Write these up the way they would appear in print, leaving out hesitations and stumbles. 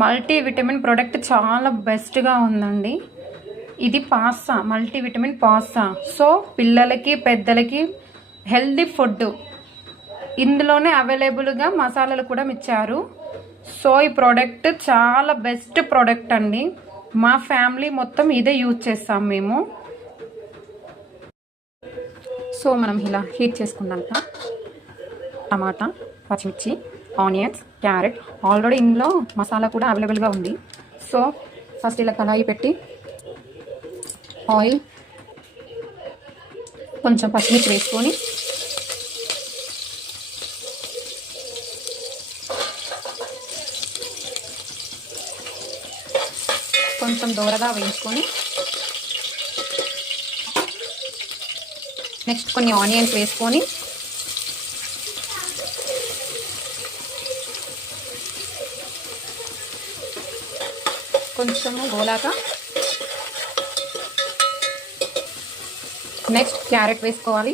Multivitamin product చాలా బెస్ట్గా ఉందండి. ఇది పాస్తా, మల్టీవిటమిన్ పాస్తా. సో పిల్లలకి పెద్దలకి హెల్దీ ఫుడ్. ఇందులోనే అవైలబుల్గా మసాలాలు కూడా ఇచ్చారు. సో ఈ ప్రోడక్ట్ చాలా బెస్ట్ ప్రోడక్ట్ అండి. మా ఫ్యామిలీ మొత్తం ఇదే యూజ్ చేస్తాం మేము. సో మనం ఇలా హీట్ చేసుకున్నాక టమాటా, పచ్చిమిర్చి, ఆనియన్స్, క్యారెట్, ఆల్రెడీ ఇందులో మసాలా కూడా అవైలబుల్గా ఉంది. సో ఫస్ట్ ఇలా కళాయి పెట్టి ఆయిల్, కొంచెం పచ్చిమిర్చి వేసుకొని కొంచెం దూరగా వేయించుకొని నెక్స్ట్ కొన్ని ఆనియన్స్ వేసుకొని కొంచెము గోలాక నెక్స్ట్ క్యారెట్ వేసుకోవాలి.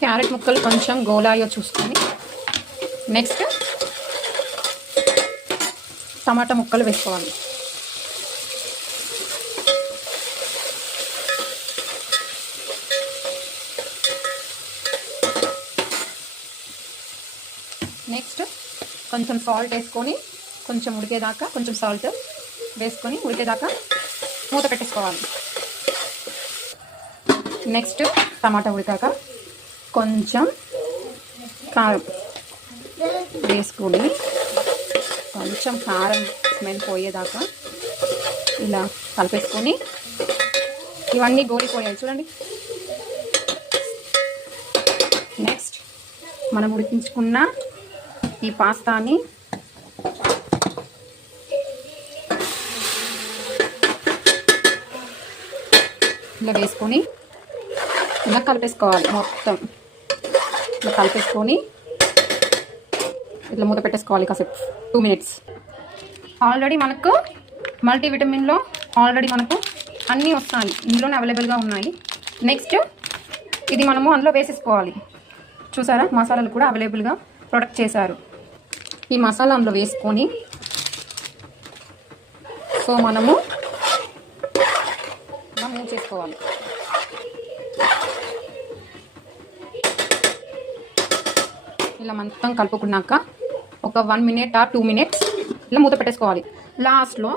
క్యారెట్ ముక్కలు కొంచెం గోలాయో చూసుకొని నెక్స్ట్ టమాటా ముక్కలు వేసుకోవాలి. నెక్స్ట్ కొంచెం సాల్ట్ వేసుకొని కొంచెం ఉడికేదాకా, కొంచెం సాల్ట్ వేసుకొని ఉడికేదాకా మూత పెట్టేసుకోవాలి. నెక్స్ట్ టమాటా ఉడికాక కొంచెం కారం వేసుకొని కొంచెం కారం స్మెల్ పోయేదాకా ఇలా కలిపేసుకొని ఇవన్నీ గోలిపోయాయి చూడండి. నెక్స్ట్ మనం ఉడికించుకున్న ఈ పాస్తాని ఇలా వేసుకొని ఇలా కలిపేసుకోవాలి. మొత్తం ఇలా కలిపేసుకొని ఇట్లా మూత పెట్టేసుకోవాలి కాసేపు 2 minutes. ఆల్రెడీ మనకు మల్టీవిటమిన్లో ఆల్రెడీ మనకు అన్నీ వస్తాయి, ఇందులోనే అవైలబుల్గా ఉన్నాయి. నెక్స్ట్ ఇది మనము అందులో వేసేసుకోవాలి. చూసారా, మసాలాలు కూడా అవైలబుల్గా ప్రొడక్ట్ చేశారు. ఈ మసాలా అందులో వేసుకొని సో మనము మూవ్ చేసుకోవాలి. ఇలా మొత్తం కలుపుకున్నాక ఒక 1 minute or 2 minutes ఇలా మూత పెట్టేసుకోవాలి. లాస్ట్లో